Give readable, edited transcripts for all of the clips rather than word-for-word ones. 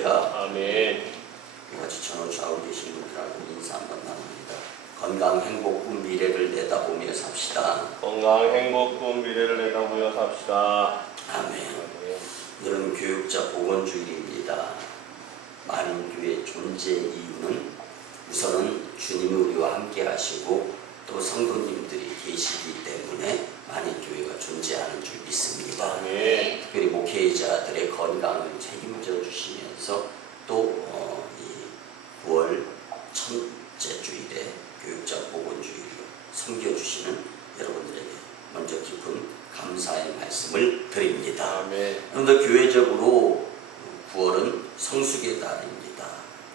아멘. 같이 전후 좌우 계신 분들하고 인사 한번 나눕니다. 건강, 행복, 꿈, 미래를 내다보며 삽시다. 건강, 행복, 꿈, 미래를 내다보며 삽시다. 아멘. 오늘은 교육자 보건주일입니다. 만인교회 존재 이유는 우선은 주님이 우리와 함께 하시고 또 성도님들이 계시기 때문에 만인교회가 존재하는 줄 믿습니다. 아멘. 특별히 목회자들의 건강을 책임져 주시면서 또 이 9월 첫째 주일에 교육자 보건주일로 섬겨주시는 여러분들에게 먼저 깊은 감사의 말씀을 드립니다. 아멘. 그런데 교회적으로 9월은 성숙의 달입니다.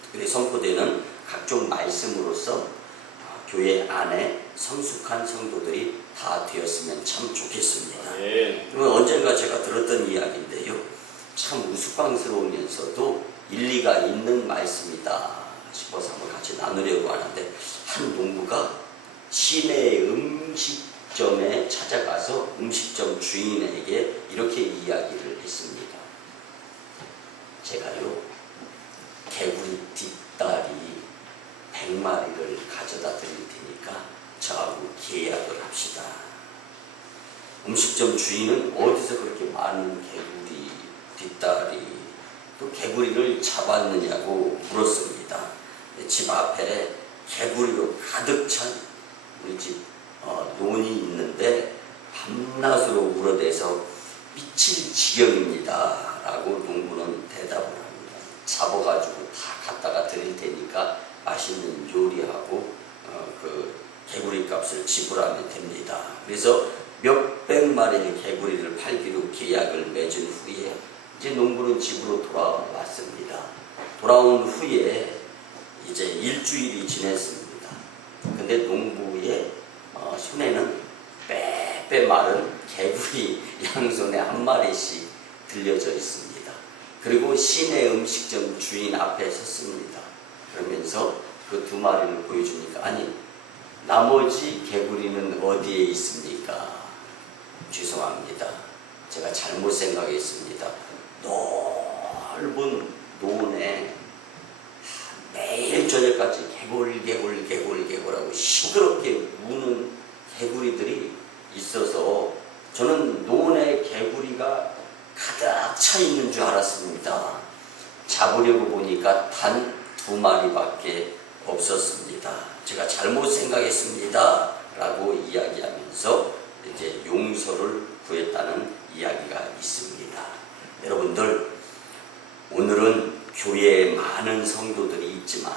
특별히 선포되는 각종 말씀으로서 교회 안에 성숙한 성도들이 다 되었으면 참 좋겠습니다. 아멘. 언젠가 제가 들었던 이야기인데요. 참 우스꽝스러우면서도 일리가 있는 말씀이다 싶어서 한번 같이 나누려고 하는데, 한 농부가 시내 음식점에 찾아가서 음식점 주인에게 이렇게 이야기를 했습니다. 제가요, 개구리 뒷다리 100마리를 가져다 드릴 테니까 저하고 계약을 합시다. 음식점 주인은 어디서 그렇게 많은 개구리 뒷다리 또 개구리를 잡았느냐고 물었습니다. 집 앞에 개구리로 가득 찬 우리 집 논이 있는데 밤낮으로 울어대서 미칠 지경입니다 라고 농부는 대답을 합니다. 잡아가지고 다 갖다가 드릴 테니까 맛있는 요리하고 그 개구리 값을 지불하면 됩니다. 그래서 몇백 마리의 개구리를 팔기로 계약을 맺은 후에 이제 농부는 집으로 돌아왔습니다. 돌아온 후에 이제 일주일이 지났습니다. 근데 농부의 손에는 빼빼 마른 개구리 양손에 한 마리씩 들려져 있습니다. 그리고 시내 음식점 주인 앞에 섰습니다. 그러면서 그 두 마리를 보여주니까, 아니 나머지 개구리는 어디에 있습니까? 죄송합니다. 제가 잘못 생각했습니다. 넓은 논에 매일 저녁까지 개굴하고 시끄럽게 우는 개구리들이 있어서 저는 논에 개구리가 가득 차 있는 줄 알았습니다. 잡으려고 보니까 단 2마리밖에 없었습니다. 제가 잘못 생각했습니다 라고 이야기하면서 이제 용서를 구했다는 이야기가 있습니다. 여러분들, 오늘은 교회에 많은 성도들이 있지만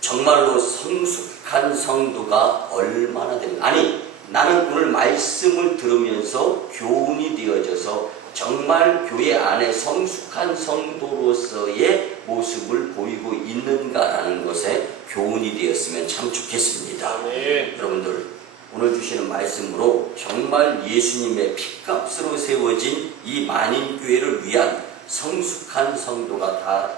정말로 성숙한 성도가 얼마나 되는가. 아니, 나는 오늘 말씀을 들으면서 교훈이 되어져서 정말 교회 안에 성숙한 성도로서의 모습을 보이고 있는가라는 것에 교훈이 되었으면 참 좋겠습니다. 아멘. 여러분들, 오늘 주시는 말씀으로 정말 예수님의 핏값으로 세워진 이 만인교회를 위한 성숙한 성도가 다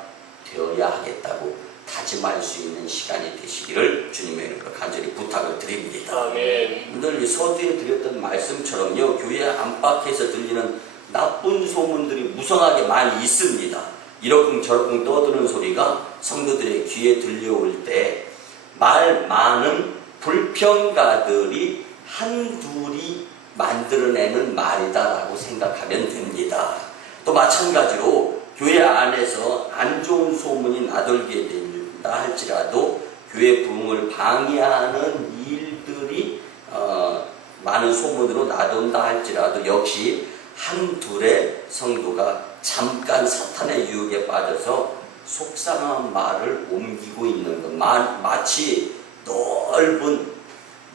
되어야 하겠다고 다짐할 수 있는 시간이 되시기를 주님의 이름으로 간절히 부탁을 드립니다. 아멘. 오늘 서두에 드렸던 말씀처럼요, 교회 안팎에서 들리는 나쁜 소문들이 무성하게 많이 있습니다. 이러쿵저러쿵 떠드는 소리가 성도들의 귀에 들려올 때 말 많은 불평가들이 한둘이 만들어내는 말이다라고 생각하면 됩니다. 또 마찬가지로 교회 안에서 안 좋은 소문이 나돌게 된다 할지라도 교회 부흥을 방해하는 일들이 많은 소문으로 나돈다 할지라도 역시 한둘의 성도가 잠깐 사탄의 유혹에 빠져서 속상한 말을 옮기고 있는 것, 마치 넓은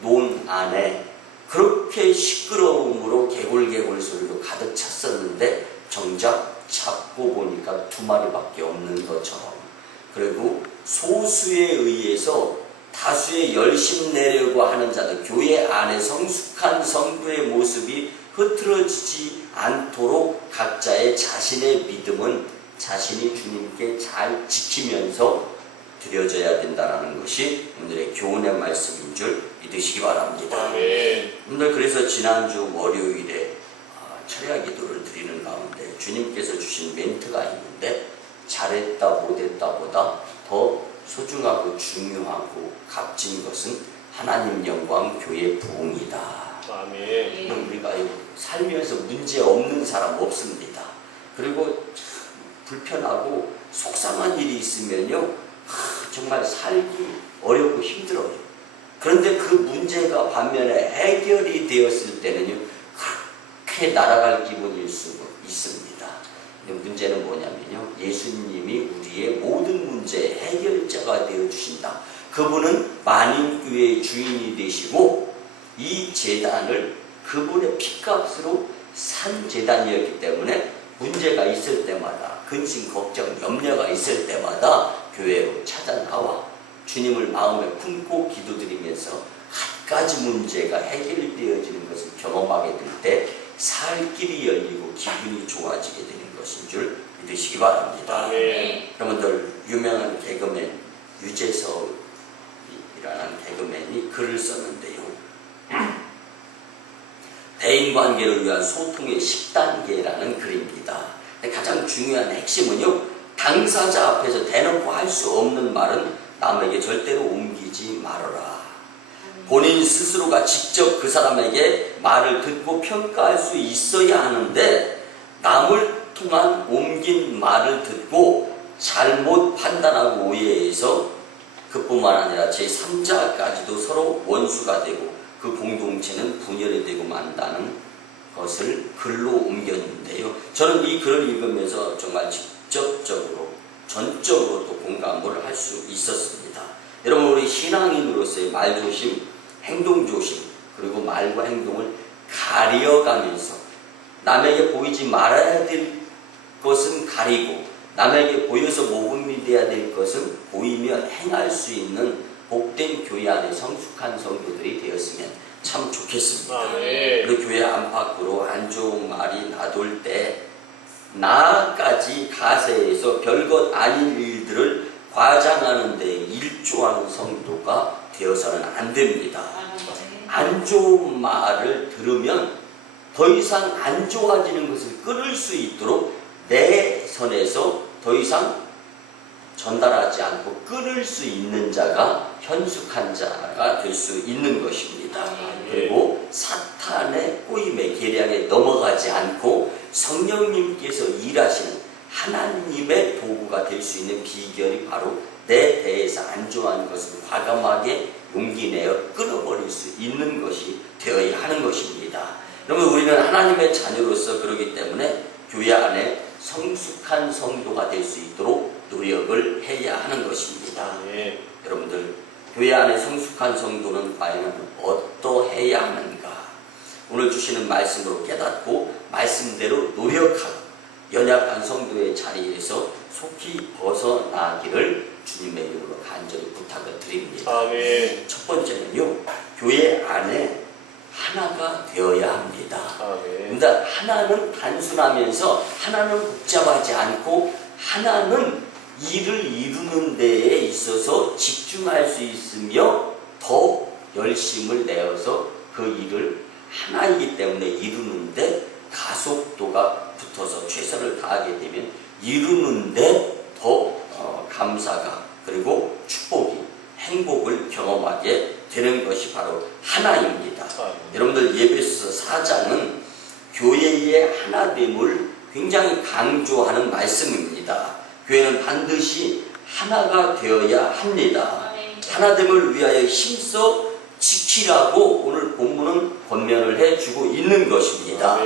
논 안에 그렇게 시끄러움으로 개굴 소리로 가득 찼었는데 정작 잡고 보니까 2마리밖에 없는 것처럼, 그리고 소수에 의해서 다수의 열심 내려고 하는 자들, 교회 안에 성숙한 성도의 모습이 흐트러지지 않도록 각자의 자신의 믿음은 자신이 주님께 잘 지키면서 드려져야 된다는 것이 오늘의 교훈의 말씀인 줄 믿으시기 바랍니다. 아멘. 오늘 그래서 지난주 월요일에 철야 기도를 드리는 가운데 주님께서 주신 멘트가 있는데 잘했다 못했다보다 더 소중하고 중요하고 값진 것은 하나님 영광 교회 부흥이다. 아멘. 우리가 살면서 문제 없는 사람 없습니다. 그리고 불편하고 속상한 일이 있으면요, 정말 살기 어렵고 힘들어요. 그런데 그 문제가 반면에 해결이 되었을 때는요, 그렇게 날아갈 기분일 수 있습니다. 문제는 뭐냐면요, 예수님이 우리의 모든 문제의 해결자가 되어주신다. 그분은 만인교회의 주인이 되시고 이 제단을 그분의 핏값으로 산 제단이었기 때문에 문제가 있을 때마다, 근심, 걱정, 염려가 있을 때마다 교회로 찾아 나와 주님을 마음에 품고 기도드리면서 갖가지 문제가 해결되어지는 것을 경험하게 될 때 살 길이 열리고 기분이 좋아지게 되는 것인 줄 믿으시기 바랍니다. 아멘. 여러분들, 유명한 개그맨 유재석이라는 개그맨이 글을 썼는데요. 대인관계를 위한 소통의 10단계라는 글입니다. 가장 중요한 핵심은요, 당사자 앞에서 대놓고 할 수 없는 말은 남에게 절대로 옮기지 말아라. 본인 스스로가 직접 그 사람에게 말을 듣고 평가할 수 있어야 하는데, 남을 통한 옮긴 말을 듣고 잘못 판단하고 오해해서 그뿐만 아니라 제3자까지도 서로 원수가 되고 그 공동체는 분열이 되고 만다는 것을 글로 옮겼는데요. 저는 이 글을 읽으면서 정말 직접적으로, 전적으로 또 공감을 할 수 있었습니다. 여러분, 우리 신앙인으로서의 말조심, 행동조심, 그리고 말과 행동을 가려가면서 남에게 보이지 말아야 될 것은 가리고 남에게 보여서 모범이 되어야 될 것은 보이며 행할 수 있는 복된 교회 안에 성숙한 성도들이 되었으면 참 좋겠습니다. 아멘. 우리 교회 안팎으로 안 좋은 말이 나돌 때 나까지 가세해서 별것 아닌 일들을 과장하는 데 일조하는 성도가 되어서는 안 됩니다. 안 좋은 말을 들으면 더 이상 안 좋아지는 것을 끊을 수 있도록 내 선에서 더 이상 전달하지 않고 끊을 수 있는 자가 현숙한 자가 될 수 있는 것입니다. 그리고 사탄의 꼬임의 계략에 넘어가지 않고 성령님께서 일하시는 하나님의 도구가 될 수 있는 비결이 바로 내 대해서 안 좋아하는 것을 과감하게 용기 내어 끊어버릴 수 있는 것이 되어야 하는 것입니다. 여러분, 우리는 하나님의 자녀로서 그러기 때문에 교회 안에 성숙한 성도가 될 수 있도록 노력을 해야 하는 것입니다. 예. 여러분들, 교회 안에 성숙한 성도는 과연 어떠해야 하는가? 오늘 주시는 말씀으로 깨닫고 말씀대로 노력하고 연약한 성도의 자리에서 속히 벗어나기를 주님의 이름으로 간절히 부탁을 드립니다. 아멘. 첫 번째는요, 교회 안에 하나가 되어야 합니다. 아멘. 근데 하나는 단순하면서 하나는 복잡하지 않고 하나는 일을 이루는 데에 있어서 집중할 수 있으며 더 열심을 내어서 그 일을 하나이기 때문에 이루는데 가속도가 붙어서 최선을 다하게 되면 이루는데 더 감사가, 그리고 축복이, 행복을 경험하게 되는 것이 바로 하나입니다. 여러분들, 예배소서 4장은 교회의 하나됨을 굉장히 강조하는 말씀입니다. 교회는 반드시 하나가 되어야 합니다. 하나됨을 위하여 힘써 지키라고 오늘 본문은 권면을 해주고 있는 것입니다.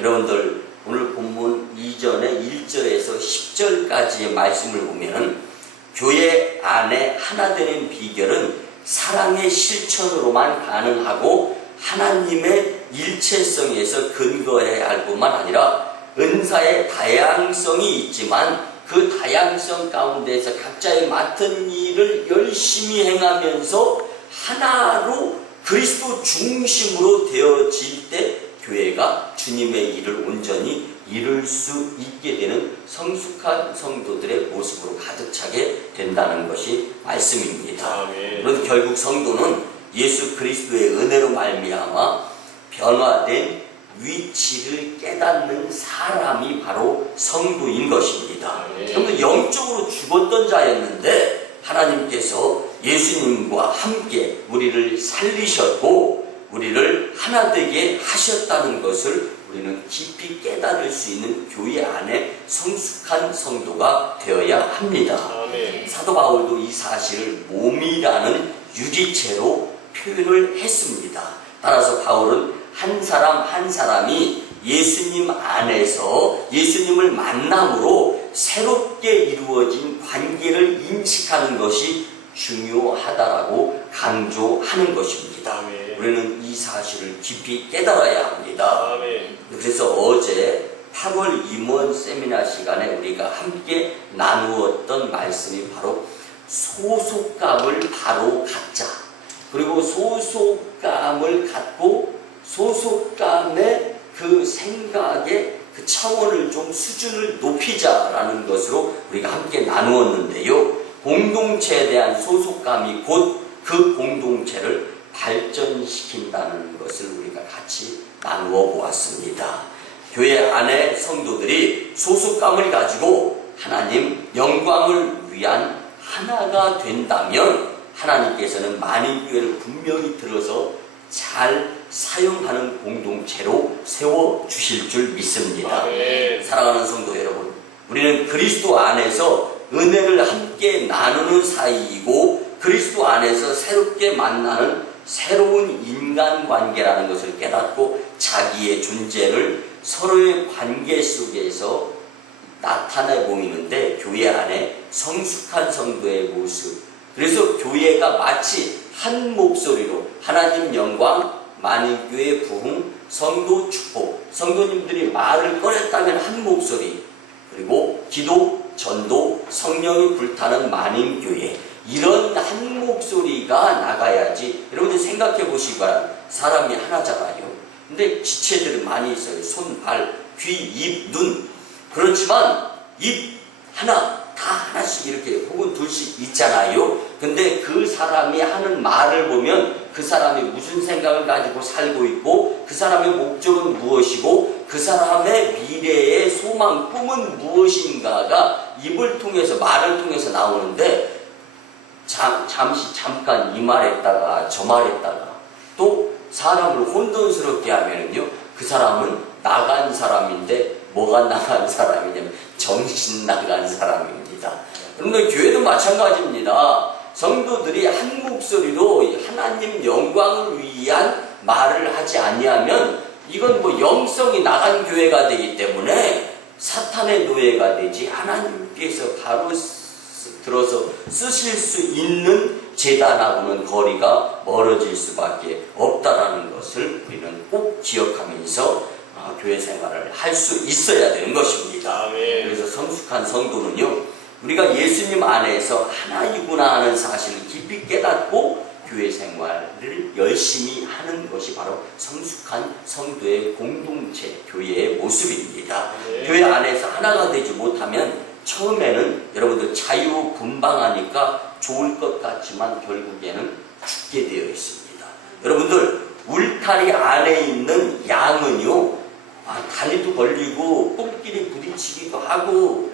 여러분들, 오늘 본문 이전에 1절에서 10절까지의 말씀을 보면 교회 안에 하나 되는 비결은 사랑의 실천으로만 가능하고 하나님의 일체성에서 근거해야 할 뿐만 아니라 은사의 다양성이 있지만 그 다양성 가운데서 각자의 맡은 일을 열심히 행하면서 하나로 그리스도 중심으로 되어질 때 교회가 주님의 일을 온전히 이룰 수 있게 되는 성숙한 성도들의 모습으로 가득 차게 된다는 것이 말씀입니다. 그런데 결국 성도는 예수 그리스도의 은혜로 말미암아 변화된 위치를 깨닫는 사람이 바로 성도인 것입니다. 네. 그러면 영적으로 죽었던 자였는데 하나님께서 예수님과 함께 우리를 살리셨고 우리를 하나 되게 하셨다는 것을 우리는 깊이 깨달을 수 있는 교회 안에 성숙한 성도가 되어야 합니다. 아멘. 사도 바울도 이 사실을 몸이라는 유기체로 표현을 했습니다. 따라서 바울은 한 사람 한 사람이 예수님 안에서 예수님을 만남으로 새롭게 이루어진 관계를 인식하는 것이 중요하다라고 강조하는 것입니다. 아멘. 우리는 이 사실을 깊이 깨달아야 합니다. 아멘. 그래서 어제 8월 임원 세미나 시간에 우리가 함께 나누었던 말씀이 바로 소속감을 바로 갖자. 그리고 소속감을 갖고 소속감의 그 생각의 그 차원을 좀 수준을 높이자라는 것으로 우리가 함께 나누었는데요. 공동체에 대한 소속감이 곧 그 공동체를 발전시킨다는 것을 우리가 같이 나누어 보았습니다. 교회 안에 성도들이 소속감을 가지고 하나님 영광을 위한 하나가 된다면 하나님께서는 만인교회를 분명히 들어서 잘 사용하는 공동체로 세워주실 줄 믿습니다. 아멘. 사랑하는 성도 여러분, 우리는 그리스도 안에서 은혜를 함께 나누는 사이이고 그리스도 안에서 새롭게 만나는 새로운 인간관계라는 것을 깨닫고 자기의 존재를 서로의 관계 속에서 나타내 보이는데 교회 안에 성숙한 성도의 모습, 그래서 교회가 마치 한 목소리로 하나님 영광, 만인교회 부흥, 성도 축복, 성도님들이 말을 꺼냈다면 한 목소리, 그리고 기도, 전도, 성령이 불타는 만인교회, 이런 한 목소리가 나가야지. 여러분들 생각해 보시기 바랍니다. 사람이 하나잖아요. 근데 지체들이 많이 있어요. 손, 발, 귀, 입, 눈. 그렇지만 입 하나, 다 하나씩 이렇게 혹은 둘씩 있잖아요. 근데 그 사람이 하는 말을 보면 그 사람이 무슨 생각을 가지고 살고 있고 그 사람의 목적은 무엇이고 그 사람의 미래의 소망, 꿈은 무엇인가가 입을 통해서 말을 통해서 나오는데 잠깐 이 말했다가 저 말했다가 또 사람을 혼돈스럽게 하면은요 그 사람은 나간 사람인데 뭐가 나간 사람이냐면 정신 나간 사람입니다. 그런데 교회도 마찬가지입니다. 성도들이 한 목소리로 하나님 영광을 위한 말을 하지 아니하면 이건 뭐 영성이 나간 교회가 되기 때문에 사탄의 노예가 되지 하나님께서 바로 들어서 쓰실 수 있는 재단하고는 거리가 멀어질 수밖에 없다라는 것을 우리는 꼭 기억하면서 교회 생활을 할 수 있어야 되는 것입니다. 아멘. 그래서 성숙한 성도는요, 우리가 예수님 안에서 하나이구나 하는 사실을 깊이 깨닫고 교회 생활을 열심히 하는 것이 바로 성숙한 성도의 공동체, 교회의 모습입니다. 네. 교회 안에서 하나가 되지 못하면 처음에는 여러분들 자유분방하니까 좋을 것 같지만 결국에는 죽게 되어 있습니다. 여러분들 울타리 안에 있는 양은요, 다리도 걸리고 똥끼리 부딪히기도 하고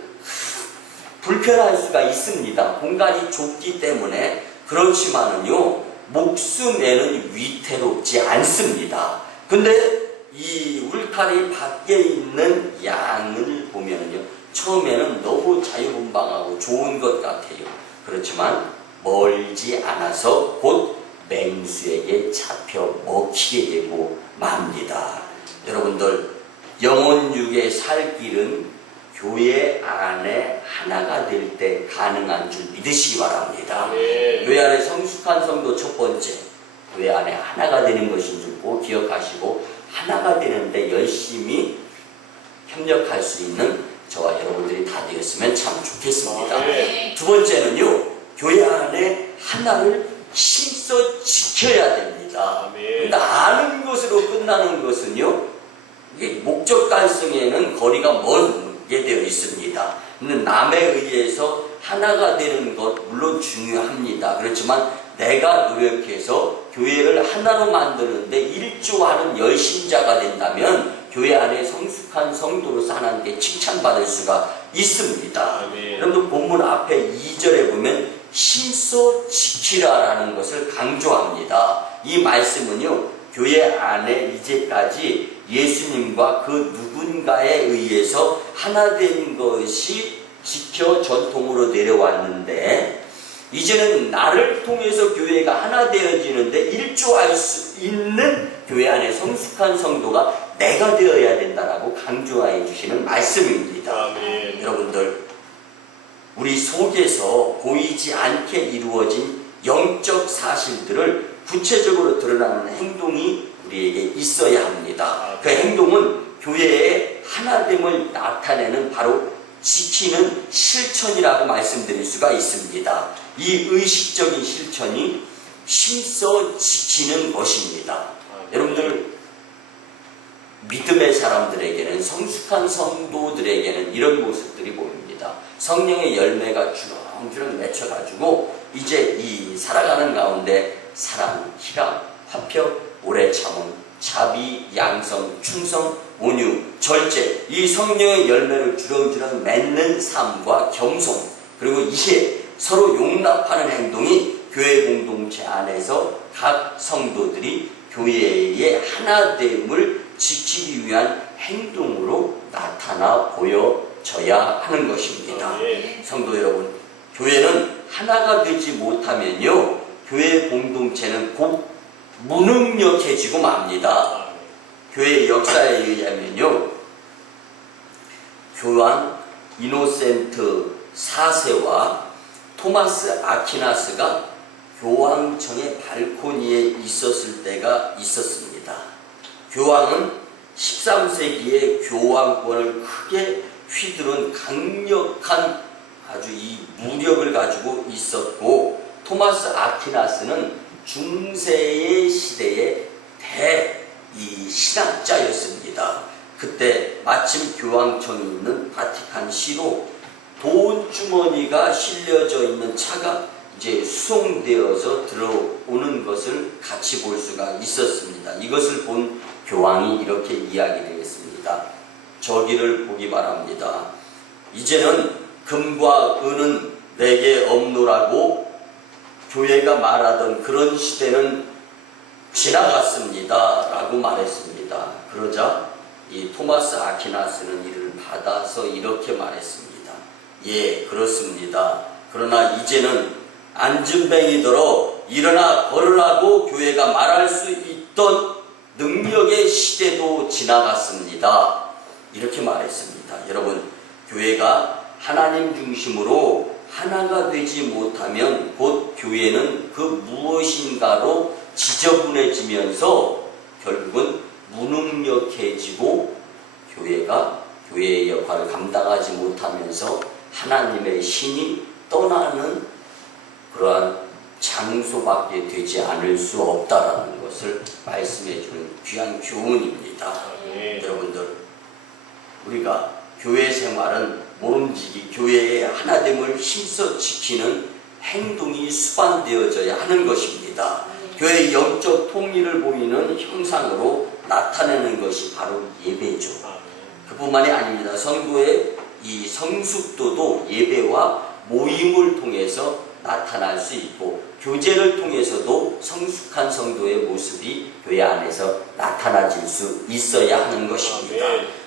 불편할 수가 있습니다. 공간이 좁기 때문에. 그렇지만은요 목숨에는 위태롭지 않습니다. 근데 이 울타리 밖에 있는 양을 보면은요 처음에는 너무 자유분방하고 좋은 것 같아요. 그렇지만 멀지 않아서 곧 맹수에게 잡혀 먹히게 되고 맙니다. 여러분들 영혼육의 살 길은 교회 안에 하나가 될 때 가능한 줄 믿으시기 바랍니다. 네. 교회 안에 성숙한 성도 첫 번째, 교회 안에 하나가 되는 것인 줄 꼭 기억하시고 하나가 되는데 열심히 협력할 수 있는 저와 여러분들이 다 되었으면 참 좋겠습니다. 네. 두 번째는요, 교회 안에 하나를 힘써 지켜야 됩니다. 아멘. 아는 것으로 끝나는 것은요, 이게 목적 달성에는 거리가 멀게 되어 있습니다. 근데 남에 의해서 하나가 되는 것 물론 중요합니다. 그렇지만 내가 노력해서 교회를 하나로 만드는데 일조하는 열심자가 된다면 교회 안에 성숙한 성도로서 하나님께 칭찬받을 수가 있습니다. 아멘. 여러분들 본문 앞에 2절에 보면 힘써 지키라라는 것을 강조합니다. 이 말씀은요, 교회 안에 이제까지 예수님과 그 누군가에 의해서 하나 된 것이 지켜 전통으로 내려왔는데, 이제는 나를 통해서 교회가 하나 되어지는데 일조할 수 있는 교회 안에 성숙한 성도가 내가 되어야 된다라고 강조해 주시는 말씀입니다. 아멘. 여러분들, 우리 속에서 보이지 않게 이루어진 영적 사실들을 구체적으로 드러나는 행동이 우리에게 있어야 합니다. 그 행동은 교회의 하나됨을 나타내는 바로 지키는 실천이라고 말씀드릴 수가 있습니다. 이 의식적인 실천이 힘써 지키는 것입니다. 여러분들, 믿음의 사람들에게는, 성숙한 성도들에게는 이런 모습들이 보입니다. 성령의 열매가 주렁주렁 맺혀가지고 이제 이 살아가는 가운데 사랑, 희락, 화평, 오래 참음, 자비, 양성, 충성, 온유, 절제, 이 성령의 열매를 주렁주렁 맺는 삶과 겸손, 그리고 이해, 서로 용납하는 행동이 교회 공동체 안에서 각 성도들이 교회의 하나됨을 지키기 위한 행동으로 나타나 보여져야 하는 것입니다. 성도 여러분, 교회는 하나가 되지 못하면요, 교회 공동체는 곧 무능력해지고 맙니다. 교회의 역사에 의하면요, 교황 이노센트 4세와 토마스 아퀴나스가 교황청의 발코니에 있었을 때가 있었습니다. 교황은 13세기에 교황권을 크게 휘두른 강력한 아주 이 무력을 가지고 있었고, 토마스 아퀴나스는 중세의 시대의 신학자였습니다. 그때 마침 교황청이 있는 바티칸시로 돈 주머니가 실려져 있는 차가 이제 수송되어서 들어오는 것을 같이 볼 수가 있었습니다. 이것을 본 교황이 이렇게 이야기를 했습니다. 저기를 보기 바랍니다. 이제는 금과 은은 내게 없노라고 교회가 말하던 그런 시대는 지나갔습니다 라고 말했습니다. 그러자 이 토마스 아퀴나스는 이를 받아서 이렇게 말했습니다. 예, 그렇습니다. 그러나 이제는 안진뱅이더러 일어나 걸으라고 교회가 말할 수 있던 능력의 시대도 지나갔습니다. 이렇게 말했습니다. 여러분, 교회가 하나님 중심으로 하나가 되지 못하면 곧 교회는 그 무엇인가로 지저분해지면서 결국은 무능력해지고 교회가 교회의 역할을 감당하지 못하면서 하나님의 신이 떠나는 그러한 장소밖에 되지 않을 수 없다라는 것을 말씀해 주는 귀한 교훈입니다. 여러분들, 우리가 교회 생활은 모름지기 교회의 하나됨을 힘써 지키는 행동이 수반되어져야 하는 것입니다. 교회의 영적 통일을 보이는 형상으로 나타내는 것이 바로 예배죠. 그뿐만이 아닙니다. 성도의 이 성숙도도 예배와 모임을 통해서 나타날 수 있고, 교제를 통해서도 성숙한 성도의 모습이 교회 안에서 나타나질 수 있어야 하는 것입니다.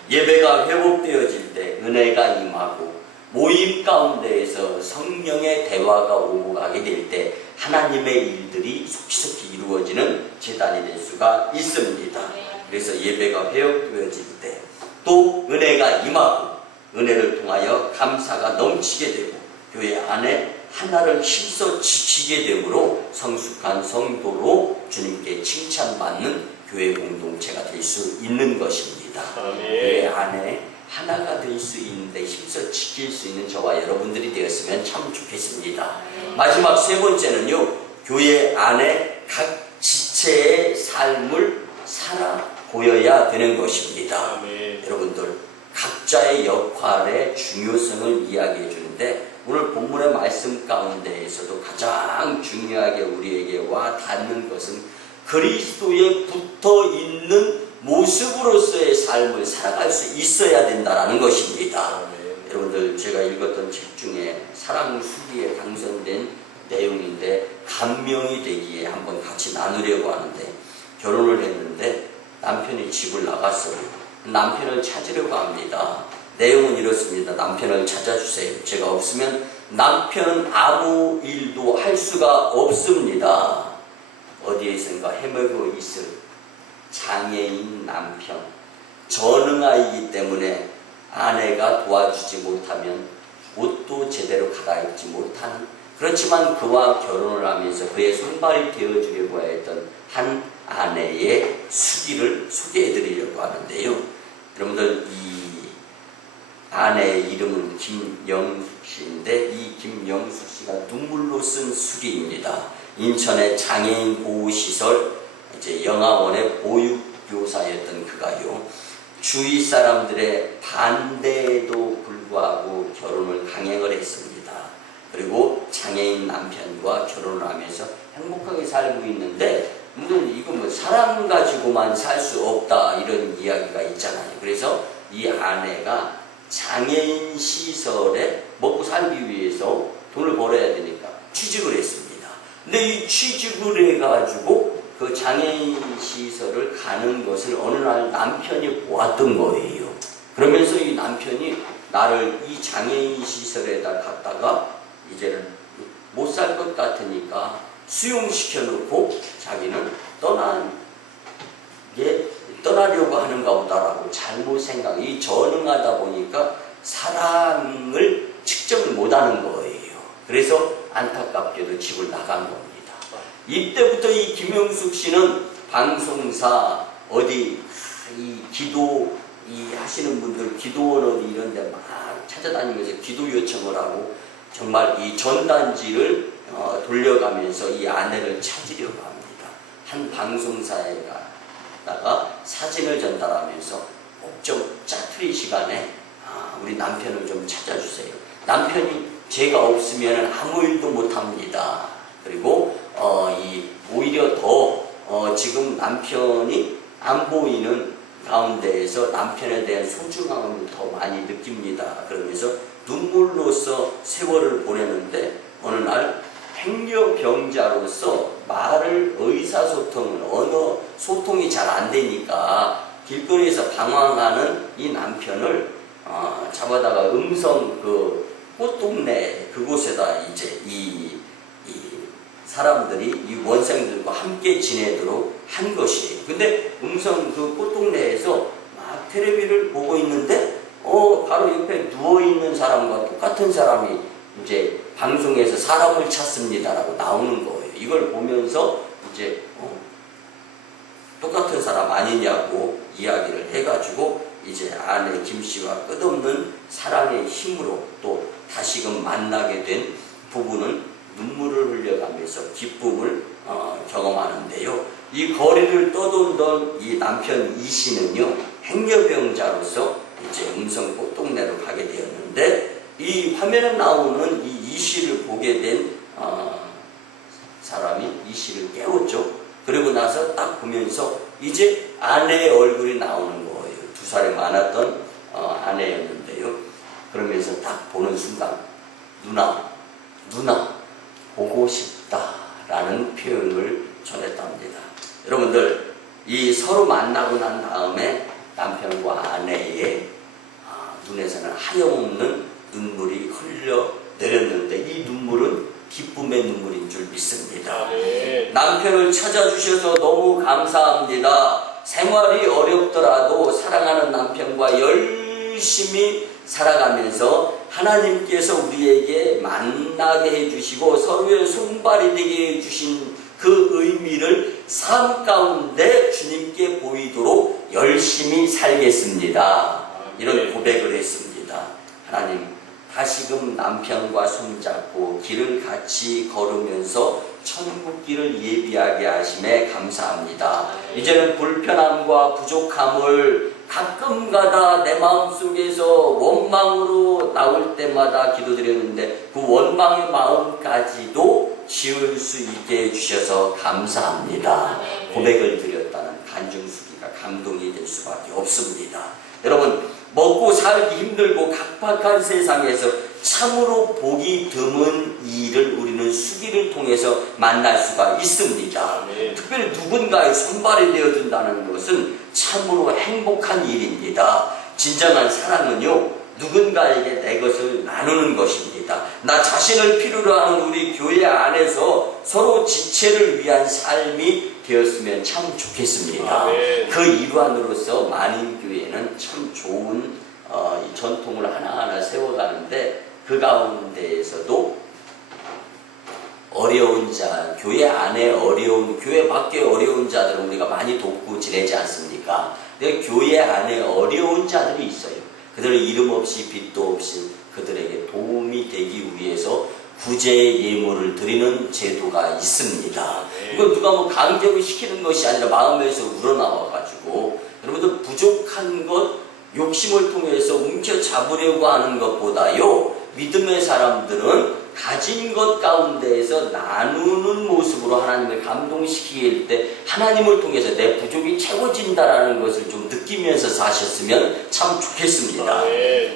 예배가 회복되어질 때 은혜가 임하고, 모임 가운데에서 성령의 대화가 오고 가게 될 때 하나님의 일들이 속히속히 이루어지는 제단이 될 수가 있습니다. 그래서 예배가 회복되어질 때 또 은혜가 임하고, 은혜를 통하여 감사가 넘치게 되고, 교회 안에 하나를 힘써 지키게 되므로 성숙한 성도로 주님께 칭찬받는 교회 공동체가 될 수 있는 것입니다. 교회 안에 하나가 될 수 있는데 힘써 지킬 수 있는 저와 여러분들이 되었으면 참 좋겠습니다. 마지막 세 번째는요, 교회 안에 각 지체의 삶을 살아 보여야 되는 것입니다. 여러분들, 각자의 역할의 중요성을 이야기해 주는데, 오늘 본문의 말씀 가운데에서도 가장 중요하게 우리에게 와 닿는 것은 그리스도에 붙어 있는 모습으로서의 삶을 살아갈 수 있어야 된다는 것입니다. 아멘. 여러분들, 제가 읽었던 책 중에 사랑 수기에 당선된 내용인데 감명이 되기에 한번 같이 나누려고 하는데, 결혼을 했는데 남편이 집을 나갔어요. 남편을 찾으려고 합니다. 내용은 이렇습니다. 남편을 찾아주세요. 제가 없으면 남편은 아무 일도 할 수가 없습니다. 어디에선가 헤매고 있을 장애인 남편, 전응아이기 때문에 아내가 도와주지 못하면 옷도 제대로 갈아입지 못하는, 그렇지만 그와 결혼을 하면서 그의 손발이 되어주려고 했던 한 아내의 수기를 소개해드리려고 하는데요. 여러분들, 이 아내의 이름은 김영숙 씨인데, 이 김영숙 씨가 눈물로 쓴 수기입니다. 인천의 장애인 보호시설 영아원의 보육교사였던 그가요, 주위 사람들의 반대에도 불구하고 결혼을 강행을 했습니다. 그리고 장애인 남편과 결혼을 하면서 행복하게 살고 있는데, 물론 이거 뭐 사람 가지고만 살 수 없다 이런 이야기가 있잖아요. 그래서 이 아내가 장애인 시설에 먹고 살기 위해서 돈을 벌어야 되니까 취직을 했습니다. 근데 이 취직을 해가지고 그 장애인 시설을 가는 것을 어느 날 남편이 보았던 거예요. 그러면서 이 남편이 나를 이 장애인 시설에다 갔다가 이제는 못 살 것 같으니까 수용시켜 놓고 자기는 떠나려고 하는가 보다라고 잘못 생각, 이 전응하다 보니까 사랑을 측정을 못하는 거예요. 그래서 안타깝게도 집을 나간 겁니다. 이때부터 이 김영숙 씨는 방송사 어디 이 기도 하시는 분들 기도원 어디 이런 데 막 찾아다니면서 기도 요청을 하고, 정말 이 전단지를 돌려가면서 이 아내를 찾으려고 합니다. 한 방송사에다가 사진을 전달하면서 꼭 좀 짜투리 시간에 우리 남편을 좀 찾아주세요. 남편이 제가 없으면 아무 일도 못합니다. 그리고 오히려 더 지금 남편이 안 보이는 가운데에서 남편에 대한 소중함을 더 많이 느낍니다. 그러면서 눈물로써 세월을 보내는데, 어느 날 행여병자로서 말을, 의사소통을, 언어 소통이 잘 안 되니까 길거리에서 방황하는 이 남편을 잡아다가 음성 그 꽃동네 그곳에다 이제 이 사람들이 이 원생들과 함께 지내도록 한 것이에요. 근데 음성 그 꽃동네에서 막 텔레비를 보고 있는데 바로 옆에 누워있는 사람과 똑같은 사람이 이제 방송에서 사람을 찾습니다라고 나오는 거예요. 이걸 보면서 이제 똑같은 사람 아니냐고 이야기를 해가지고 이제 아내 김씨와 끝없는 사랑의 힘으로 또 다시금 만나게 된 부부는 눈물을 흘려가면서 기쁨을 경험하는데요. 이 거리를 떠돌던 이 남편 이 씨는요, 행여병자로서 이제 음성 꽃동네로 가게 되었는데, 이 화면에 나오는 이 씨를 보게 된 사람이 이 씨를 깨웠죠. 그리고 나서 딱 보면서 이제 아내의 얼굴이 나오는 거예요. 2살이 많았던 아내였는데요. 그러면서 딱 보는 순간 누나 보고 싶다라는 표현을 전했답니다. 여러분들, 이 서로 만나고 난 다음에 남편과 아내의 눈에서는 하염없는 눈물이 흘러 내렸는데, 이 눈물은 기쁨의 눈물인 줄 믿습니다. 남편을 찾아주셔서 너무 감사합니다. 생활이 어렵더라도 사랑하는 남편과 열심히 살아가면서 하나님께서 우리에게 만나게 해주시고 서로의 손발이 되게 해주신 그 의미를 삶 가운데 주님께 보이도록 열심히 살겠습니다. 이런 고백을 했습니다. 하나님, 다시금 남편과 손잡고 길을 같이 걸으면서 천국 길을 예비하게 하심에 감사합니다. 이제는 불편함과 부족함을 가끔가다 내 마음속에서 원망으로 나올 때마다 기도드렸는데, 그 원망의 마음까지도 지울 수 있게 해주셔서 감사합니다. 고백을 드렸다는 간증수기가 감동이 수밖에 없습니다. 여러분, 먹고 살기 힘들고 각박한 세상에서 참으로 복이 드문 일을 우리는 수기를 통해서 만날 수가 있습니다. 특별히 누군가의 손발이 되어준다는 것은 참으로 행복한 일입니다. 진정한 사랑은요, 누군가에게 내 것을 나누는 것입니다. 나 자신을 필요로 하는 우리 교회 안에서 서로 지체를 위한 삶이 되었으면 참 좋겠습니다. 그 일환으로서 만인교회는 참 좋은 전통을 하나하나 세워가는데, 그 가운데에서도 어려운 자, 교회 안에 어려운, 교회 밖에 어려운 자들은 우리가 많이 돕고 지내지 않습니까? 근데 교회 안에 어려운 자들이 있어요. 그들은 이름 없이 빚도 없이 그들에게 도움이 되기 위해서 구제 예물을 드리는 제도가 있습니다. 이건 누가 뭐 강제로 시키는 것이 아니라 마음에서 우러나와가지고, 여러분들 부족한 것, 욕심을 통해서 움켜잡으려고 하는 것보다요, 믿음의 사람들은 가진 것 가운데에서 나누는 모습으로 하나님을 감동시킬 때 하나님을 통해서 내 부족이 채워진다라는 것을 좀 느끼면서 사셨으면 참 좋겠습니다.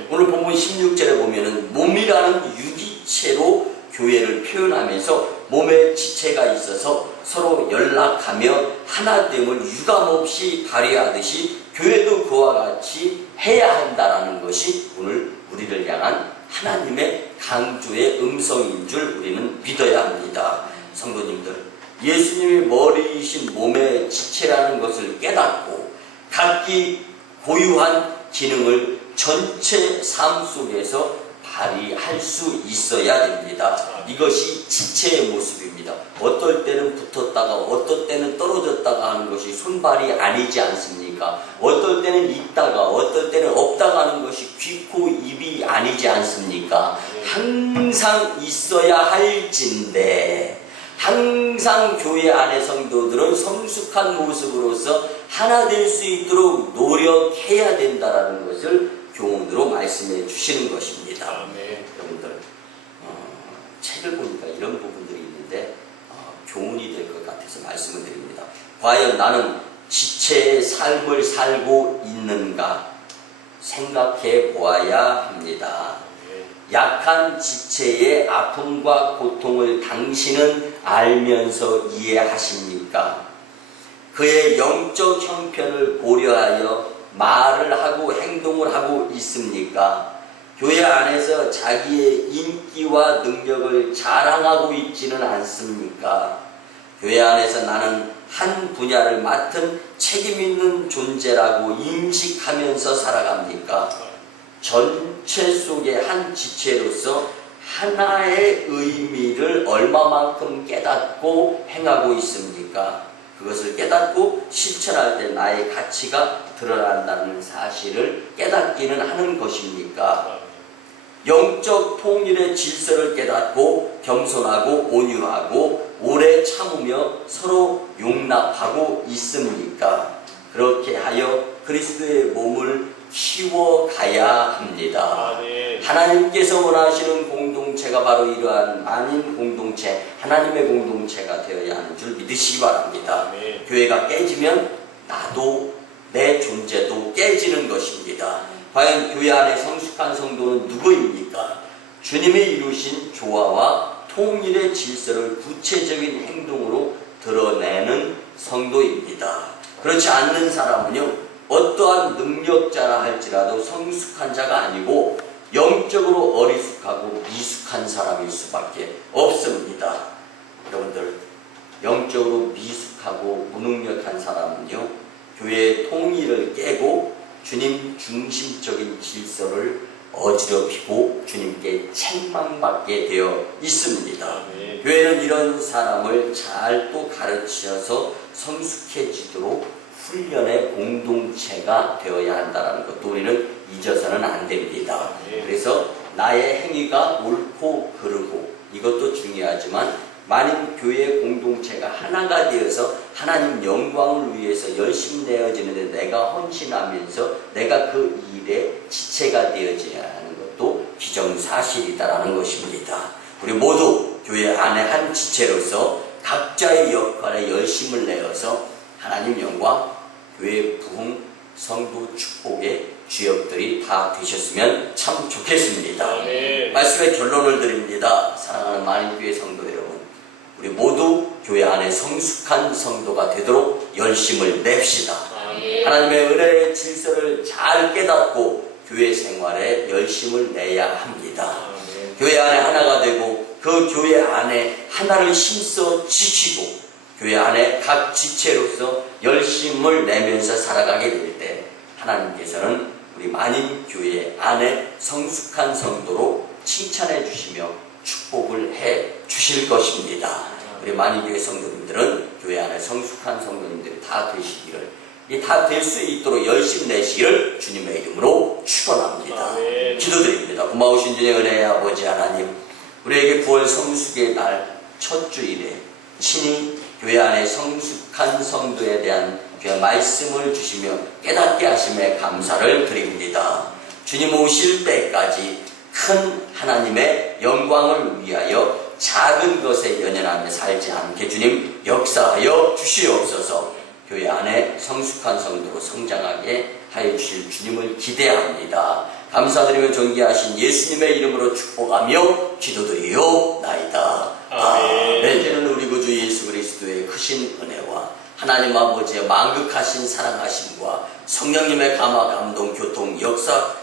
오늘 본문 16절에 보면은 몸이라는 유기체로 교회를 표현하면서 몸에 지체가 있어서 서로 연락하며 하나됨을 유감없이 발휘하듯이 교회도 그와 같이 해야 한다라는 것이 오늘 우리를 향한 하나님의 강조의 음성인 줄 우리는 믿어야 합니다. 성도님들, 예수님이 머리이신 몸의 지체라는 것을 깨닫고 각기 고유한 기능을 전체 삶 속에서 발휘할 수 있어야 됩니다. 이것이 지체의 모습입니다. 어떨 때는 붙었다가 어떨 때는 떨어졌다가 하는 것이 손발이 아니지 않습니까? 어떨 때는 있다가 어떨 때는 없다가 하는 것이 귀, 코, 입이 아니지 않습니까? 항상 있어야 할진데, 항상 교회 안의 성도들은 성숙한 모습으로서 하나 될 수 있도록 노력해야 된다는 것을 교훈으로 말씀해 주시는 것입니다. 여러분들, 책을 보니까 이런 부분들이 있는데 교훈이 될 것 같아서 말씀을 드립니다. 과연 나는 지체의 삶을 살고 있는가 생각해 보아야 합니다. 약한 지체의 아픔과 고통을 당신은 알면서 이해하십니까? 그의 영적 형편을 고려하여 말을 하고 행동을 하고 있습니까? 교회 안에서 자기의 인기와 능력을 자랑하고 있지는 않습니까? 교회 안에서 나는 한 분야를 맡은 책임 있는 존재라고 인식하면서 살아갑니까? 전체 속의 한 지체로서 하나의 의미를 얼마만큼 깨닫고 행하고 있습니까? 그것을 깨닫고 실천할 때 나의 가치가 드러난다는 사실을 깨닫기는 하는 것입니까? 영적 통일의 질서를 깨닫고 겸손하고 온유하고 오래 참으며 서로 용납하고 있습니까? 그렇게 하여 그리스도의 몸을 키워가야 합니다. 하나님께서 원하시는 공동체가 바로 이러한 만인 공동체, 하나님의 공동체가 되어야 하는 줄 믿으시기 바랍니다. 교회가 깨지면 나도, 내 존재도 깨지는 것입니다. 과연 교회 안에 성숙한 성도는 누구입니까? 주님이 이루신 조화와 통일의 질서를 구체적인 행동으로 드러내는 성도입니다. 그렇지 않는 사람은요, 어떠한 능력자라 할지라도 성숙한 자가 아니고 영적으로 어리숙하고 미숙한 사람일 수밖에 없습니다. 여러분들, 영적으로 미숙하고 무능력한 사람은요, 교회의 통일을 깨고 주님 중심적인 질서를 어지럽히고 주님께 책망받게 되어 있습니다. 교회는 이런 사람을 잘 또 가르치셔서 성숙해지도록 훈련의 공동체가 되어야 한다는 것도 우리는 잊어서는 안 됩니다. 그래서 나의 행위가 옳고 그르고 이것도 중요하지만 만인 교회 공동체가 하나가 되어서 하나님 영광을 위해서 열심히 내어지는데 내가 헌신하면서 내가 그 일에 지체가 되어져야 하는 것도 기정사실이다라는 것입니다. 우리 모두 교회 안에 한 지체로서 각자의 역할에 열심을 내어서 하나님 영광, 교회 부흥, 성도 축복의 주역들이 다 되셨으면 참 좋겠습니다. 아멘. 말씀의 결론을 드립니다. 사랑하는 만인교회 성도 여러분, 우리 모두 교회 안에 성숙한 성도가 되도록 열심을 냅시다. 아멘. 하나님의 은혜의 질서를 잘 깨닫고 교회 생활에 열심을 내야 합니다. 아멘. 교회 안에 하나가 되고 그 교회 안에 하나를 힘써 지키고 교회 안에 각 지체로서 열심을 내면서 살아가게 될 때 하나님께서는 우리 만인교회 안에 성숙한 성도로 칭찬해 주시며 축복을 해 주실 것입니다. 우리 만인교회 성도님들은 교회 안에 성숙한 성도님들이 다 되시기를, 이 다 될 수 있도록 열심 내시기를 주님의 이름으로 축원합니다. 아멘. 기도드립니다. 고마우신 주의 은혜의 아버지 하나님, 우리에게 9월 성숙의 날 첫 주일에 친히 교회 안에 성숙한 성도에 대한 귀한 말씀을 주시며 깨닫게 하심에 감사를 드립니다. 주님 오실 때까지 큰 하나님의 영광을 위하여 작은 것에 연연하며 살지 않게 주님 역사하여 주시옵소서. 교회 안에 성숙한 성도로 성장하게 하여 주실 주님을 기대합니다. 감사드리며 존귀하신 예수님의 이름으로 축복하며 기도드리옵나이다. 아멘. 이제는 우리 구주 예수 그리스도의 크신 은혜와 하나님 아버지의 만극하신 사랑하심과 성령님의 감화 감동 교통 역사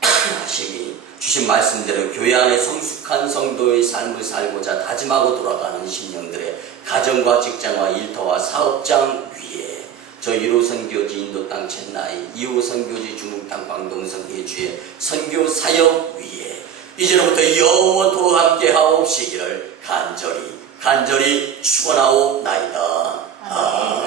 하심이 주신 말씀대로 교회 안에 성숙한 성도의 삶을 살고자 다짐하고 돌아가는 심령들의 가정과 직장과 일터와 사업장 위에 저 1호 선교지 인도 땅 첸나이, 2호 선교지 중국 땅 광동성 예주의 선교 사역 위에 이제로부터 영원토록 함께 하옵시기를 간절히 축원하옵나이다. 아멘.